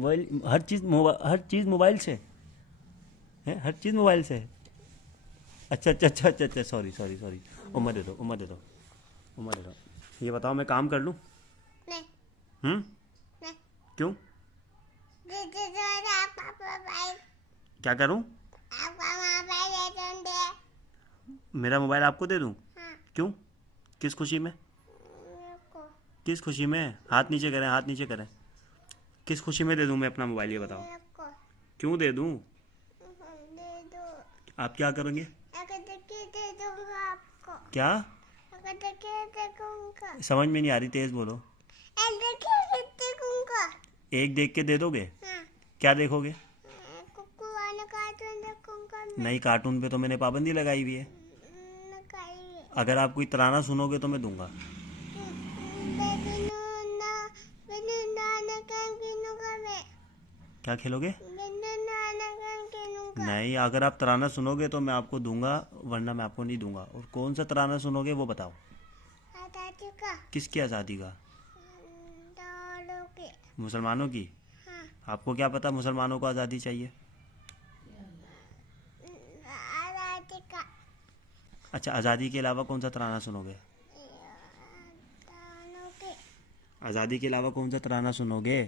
Mobile हर चीज़ mobile से है, हर चीज़ mobile से है। अच्छा अच्छा अच्छा अच्छा अच्छा, सॉरी सॉरी सॉरी। उम्र दे दो, उम्र दे दो, उम्र दे दो। ये बताओ, मैं काम कर लूँ? नहीं नहीं क्यों? दे दे दो आप मोबाइल। क्या करूँ? आपका मोबाइल दे दो दे। मेरा मोबाइल आपको दे दूँ? हाँ क्यों? किस खुशी में? मेरे को किस खुशी में? हाथ नीचे करें, हाथ नीचे करें। किस खुशी में दे दूँ मैं अपना मोबाइल, ये बताओ। मेरे को क्यों दे दूँ? दे दो। आप क्या करेंगे? अगर देखिए दे दूंगा आपको। क्या? अगर देखिए दे दूंगा। समझ में नहीं आ रही, तेज़ बोलो। अगर देखिए दे दूंगा। एक देख के दे दोगे? हाँ क्या देखोगे? कुकू वाला कार्टून देखूंगा मैं। नई कार्टून पे तो मैंने पाबंदी लगाई हुई है। लगाइए। अगर आप कोई तराना सुनोगे तो मैं दूंगा। क्या खेलोगे? नहीं, अगर आप तराना सुनोगे तो मैं आपको दूंगा, वरना मैं आपको नहीं दूंगा। और कौन सा तराना सुनोगे वो बताओ। किसकी आज़ादी का? मुसलमानों की? हाँ आपको क्या पता मुसलमानों को आज़ादी चाहिए? आज़ादी का। अच्छा, आज़ादी के अलावा कौन सा तराना सुनोगे? आज़ादी के अलावा कौन सा तराना सुनोगे?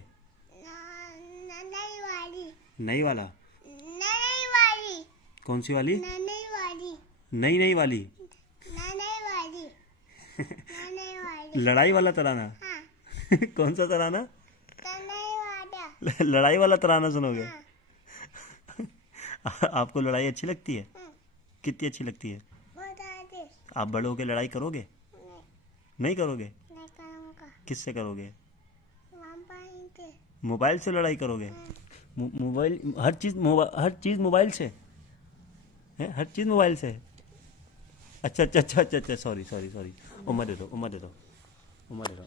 नई वाली। नई वाला? नई वाली। कौन सी वाली? नई वाली। नई नई वाली? नई वाली। नई वाली। लड़ाई वाला तराना? हाँ कौन सा तराना? नई वाला। लड़ाई वाला तराना सुनोगे? हाँ आपको लड़ाई अच्छी लगती है? कितनी अच्छी लगती है? बता दे। आप बड़े होकर लड़ाई करोगे? नहीं करोगे? नहीं करूँगा। किससे करोगे? मोबाइल से। मोबाइल से लड़ाई करोगे? मोबाइल हर चीज़ मोबाइल से है, हर चीज़ मोबाइल से है। अच्छा अच्छा अच्छा अच्छा अच्छा, सॉरी सॉरी सॉरी। उम्र दे दो, उम्र दे दो, उम्र दे दो।